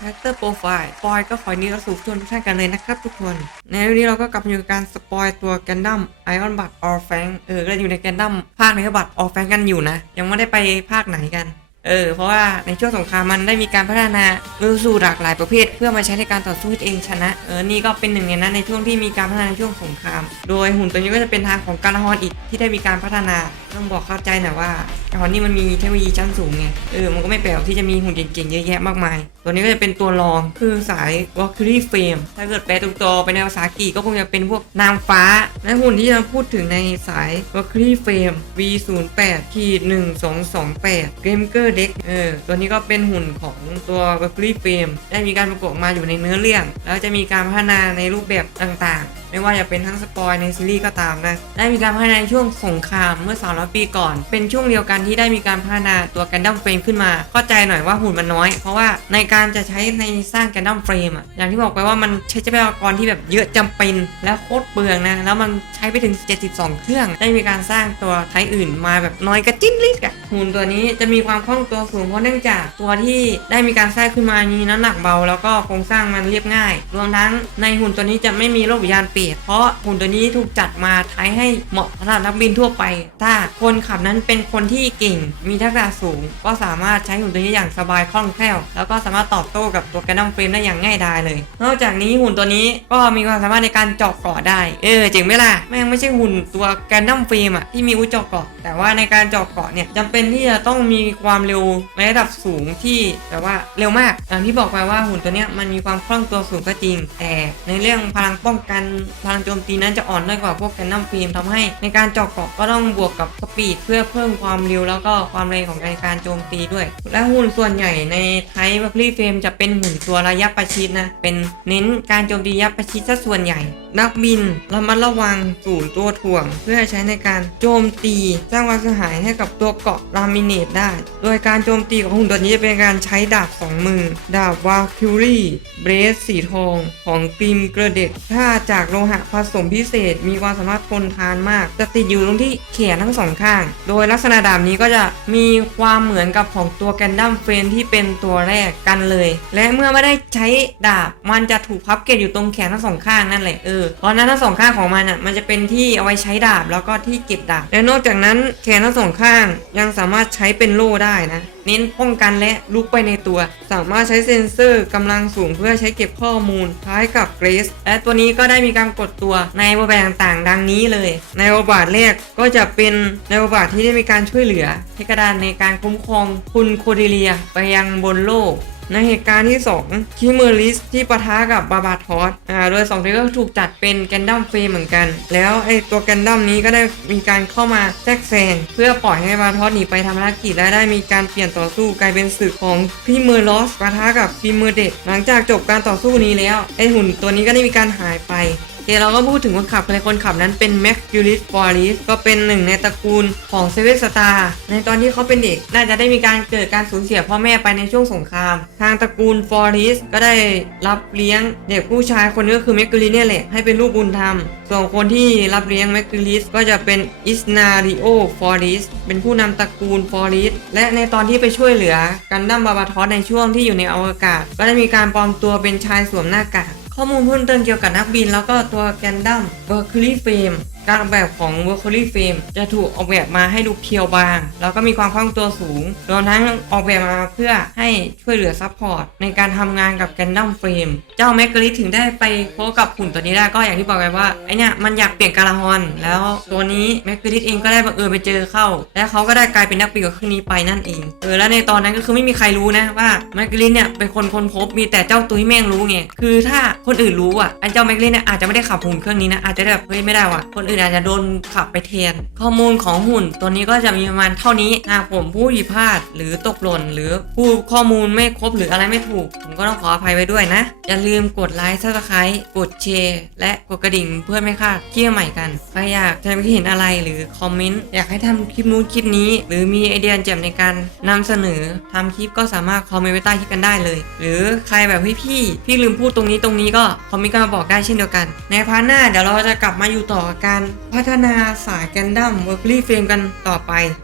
คาแรคเตอร์โปรไฟล์สปอยก็ขอยนี้เราสู่ทุกท่านกันเลยนะครับทุกคน ในวันนี้เราก็กลับมาอยู่กับการสปอยตัวแกนดัมไอออนบัตออฟแฟงเออก็อยู่ในแกนดัมภาคในบัตออฟแฟงกันอยู่นะ ยังไม่ได้ไปภาคไหนกัน เออเพราะว่าในช่วงสงครามมันได้มีการพัฒนารูสู่หลากหลายประเภท เพื่อมาใช้ในการต่อสู้เองชนะเออนี่ก็เป็นหนึ่งในนั้นในช่วงที่มีการพัฒนาในช่วงสงคราม โดยหุ่นตัวนี้ก็จะเป็นทางของการฮอนอีกที่ได้มีการพัฒนาต้องบอกเข้าใจหน่อยว่าการฮอนนี่มันมีเทคโนโลยีชั้นสูงไงเออมันก็ไม่แปลกที่จะมีหุ่นเก่งๆเยอะแยะมากมาย ตัวนี้ก็จะเป็นตัวรองคือสาย Valkyrie Frame ถ้าเกิดแปลตรงๆไปในภาษาอังกฤษก็คงจะเป็นพวกนางฟ้าและหุ่นที่จะพูดถึงในสาย Valkyrie Frame V08 ขีด1228 g a m e r Deck เออตัวนี้ก็เป็นหุ่นของตัวเบอร์รี่เฟรมได้มีการประกอบมาอยู่ในเนื้อเรื่อง แล้วจะมีการพัฒนาในรูปแบบต่างๆไม่ว่าจะเป็นทั้งสปอยในซีรีส์ก็ตามนะ ได้มีการพัฒนาช่วงสงครามเมื่อ300 ปีก่อน เป็นช่วงเดียวกันที่ได้มีการพัฒนาตัวกันดั้มเฟรมขึ้นมา เข้าใจหน่อยว่าหุ่นมันน้อย เพราะว่าในการจะใช้ในสร้างกันดั้มเฟรมอะ อย่างที่บอกไปว่ามันใช้ทรัพยากรที่แบบเยอะจำเป็นและโคตรเปลืองนะ แล้วมันใช้ไปถึง 72 เครื่อง ได้มีการสร้างตัวไทยอื่นมาแบบน้อยกระจิ้นลิกอะหุ่นตัวนี้จะมีความคล่องตัวสูงเพราะเนื่องจากตัวที่ได้มีการสร้างขึ้นมามีน้ำหนักเบา แล้วก็โครงสร้างมันเรียบง่าย รวมทั้งในหุ่นตัวนี้จะไม่มีโลกวิญญาณปรตเพราะหุ่นตัวนี้ถูกจัดมาใช้ให้เหมาะสำหรับนักบินทั่วไป ถ้าคนขับนั้นเป็นคนที่เก่ง มีทักษะสูง ก็สามารถใช้หุ่นตัวนี้อย่างสบายคล่องแคล่ว แล้วก็สามารถตอบโต้กับตัวแกันดั้มเฟรมได้อย่างง่ายดายเลย นอกจากนี้หุ่นตัวนี้ก็มีความสามารถในการเจาะเกาะได้ เออเจ๋งไหมล่ะแม่งไม่ใช่หุ่นตัวแกันดั้มเฟรมอะที่มีอาวุธเจาะเกาะ แต่ว่าในการเจาะเกาะเนี่ยจำเป็นที่จะต้องมีความเร็วในระดับสูงที่แบบว่าเร็วมากอย่างที่บอกไปว่าหุ่นตัวเนี้ยมันมีความคล่องตัวสูงก็จริง แต่ในเรื่องพลังป้องกันพลังโจมตีนั้นจะอ่อนน้อยกว่าพวกกันดั้มเฟรมทำให้ในการเจาะเกาะก็ต้องบวกกับสปีดเพื่อเพิ่มความเร็วแล้วก็ความแรงของการโจมตีด้วย และหุ่นส่วนใหญ่ในไทป์บัคลี่เฟรมจะเป็นหุ่นตัวระยะประชิดนะเป็นเน้นการโจมตีระยะประชิดซะส่วนใหญ่ นักบินระมัดระวังศูนย์ตัวถ่วง เพื่อใช้ในการโจมตีสร้างความเสียหายให้กับตัวเกาะลามิเนตได้ โดยการโจมตีของหุ่นตัวนี้จะเป็นการใช้ดาบสองมือ ดาบวาคิวรี่เบรสสีทองของกริมเกระเด็กถ้าจากโลหะผสมพิเศษ มีความสามารถทนทานมาก จะติดอยู่ตรงที่แขนทั้งสองข้าง โดยลักษณะดาบนี้ก็จะมีความเหมือนกับของตัวแกนดั้มเฟรนที่เป็นตัวแรกกันเลย และเมื่อไม่ได้ใช้ดาบ มันจะถูกพับเก็บอยู่ตรงแขนทั้งสองข้างนั่นแหละเออเพราะฉะนั้นทั้งสองข้างของมันอะมันจะเป็นที่เอาไว้ใช้ดาบแล้วก็ที่เก็บดาบและนอกจากนั้นแขนทั้งสองข้างยังสามารถใช้เป็นโล่ได้นะ เน้นป้องกันและลุกไปในตัว สามารถใช้เซ็นเซอร์กำลังสูงเพื่อใช้เก็บข้อมูลคล้ายกับเกรสและตัวนี้ก็ได้มีการกดตัวในบทบาทต่างๆ ดังนี้เลย ในบทบาทแรกก็จะเป็นในบทบาทที่ได้มีการช่วยเหลือเทกดานในการคุ้มครองคุณโคเดเลียไปยังบนโลก ในเหตุการณ์ที่ 2 คิเมอริสที่ปะทะกับบาบาทอสอ่าโดย2ทีก็ถูกจัดเป็นแกนดัมเฟรมเหมือนกัน แล้วไอตัวแกนดัมนี้ก็ได้มีการเข้ามาแทรกแซงเพื่อปล่อยให้บาบาทอสหนีไปทำภารกิจและได้มีการเปลี่ยนต่อสู้กลายเป็นศึกของพิเมอร์ลอสปะทะกับพิเมอร์เดกหลังจากจบการต่อสู้นี้แล้วไอหุ่นตัวนี้ก็ได้มีการหายไป เดี๋ยวเราก็พูดถึงคนขับในคนขับนั้นเป็นแม็กยูริสฟอริสก็เป็นหนึ่งในตระกูลของเซเว่นสตาร์ในตอนที่เขาเป็นเด็ก น่าจะได้มีการเกิดการสูญเสียพ่อแม่ไปในช่วงสงคราม ทางตระกูลฟอริสก็ได้รับเลี้ยงเด็กผู้ชายคนนี้ก็คือแม็กยูริสเนี่ยแหละให้เป็นลูกบุญธรรม ส่วนคนที่รับเลี้ยงแม็กยูริสก็จะเป็นอิสนาริโอฟอริสเป็นผู้นำตระกูลฟอริสและในตอนที่ไปช่วยเหลือกันดั้มบาบาทอสในช่วงที่อยู่ในอวกาศ ก็ได้มีการปลอมตัวเป็นชายสวมหน้ากาก ข้อมูลเพิ่มเติมเกี่ยวกับนักบิน แล้วก็ตัวแกนดัมเบอร์คิว f เฟม การออกแบบของ w o r k u r y Frame จะถูกออกแบบมาให้ดูเพียวบาง แล้วก็มีความคล่องตัวสูงรวมทั้งออกแบบมาเพื่อให้ช่วยเหลือซัพพอร์ตในการทำงานกับ Gundam Frame เจ้าแมกกาลิถึงได้ไปโคกับหุ่นตัวนี้ได้ก็อย่างที่บอกไปว่าไอเนี่ยมันอยากเปลี่ยนกาลาฮอน แล้วตัวนี้แมกกาลิเองก็ได้บังเอิญไปเจอเข้า และเขาก็ได้กลายเป็นนักบินกับเครื่องนี้ไปนั่นเองเออแล้วในตอนนั้นก็คือไม่มีใครรู้นะว่าแมกกาลิเนี่ยเป็นคนค้นพบมีแต่เจ้าตุ้ยแม่งรู้ไงคือถ้าคนอื่นรู้อะไอเจ้าแมกกาลิเนี่ยอาจจะไม่ได้ขับหุ่นเครื่องนี้นะอาจจะแบบเฮ้ยไม่ได้ว่ะคนอื่นอาจจะโดนขับไปแทน ข้อมูลของหุ่น ตัวนี้ก็จะมีประมาณเท่านี้หากผมผู้ผิดพลาดหรือตกหล่น หรือผู้ข้อมูลไม่ครบหรืออะไรไม่ถูก ผมก็ต้องขออภัยไว้ด้วยนะ อย่าลืมกดไลค์ซับสไครต์กดแชร์และกดกระดิ่งเพื่อไม่พลาดคลิปใหม่กันใครอยากจะให้เห็นอะไรหรือคอมเมนต์อยากให้ทำคลิปนู้นคลิปนี้ หรือมีไอเดียแจ่มในการนำเสนอทำคลิปก็สามารถคอมเมนต์ไว้ใต้คลิปกันได้เลย หรือใครแบบพี่พี่พี่ลืมพูดตรงนี้ตรงนี้ก็คอมเมนต์กันมาบอกได้เช่นเดียวกัน ในพาร์ทหน้าเดี๋ยวเราจะกลับมาอยู่ต่อกับการพัฒนาสายแกนดั้มเวิร์กลี่เฟรมกันต่อไป